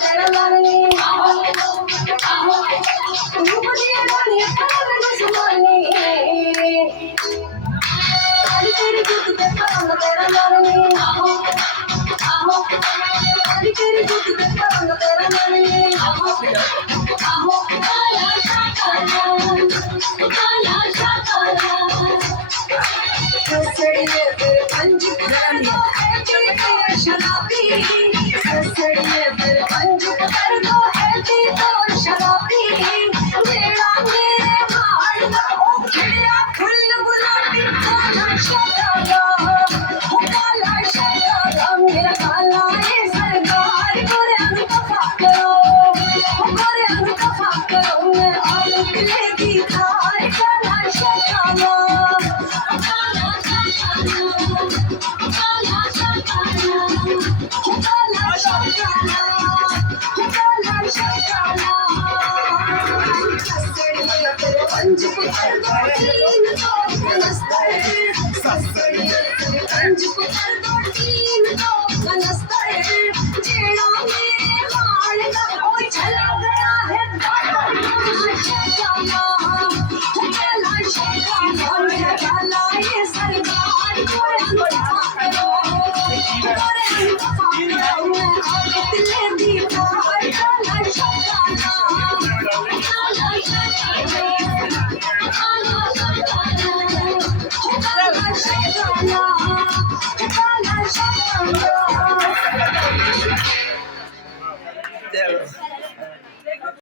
तेरा लाने रूप दिए रानी तारे न समाने आज तेरी जुत पे परम तेरा लाने आज तेरी जुत पे परम तेरा लाने काला शाकाला ससड़िए फिर पंज कर दो है तो शराबी ससड़िए फिर पंज कर दो है तो शराबी मेरा मेरे मार दो खिड़िया फुल गुलाबी काला शाकाला मेरा काला है सरदार गोरे अंतफा करो मैं आलू लेगी खाए काला शाकाला पंज को कर दो तीन तो नमस्ते पंज को कर दो तीन तो नमस्ते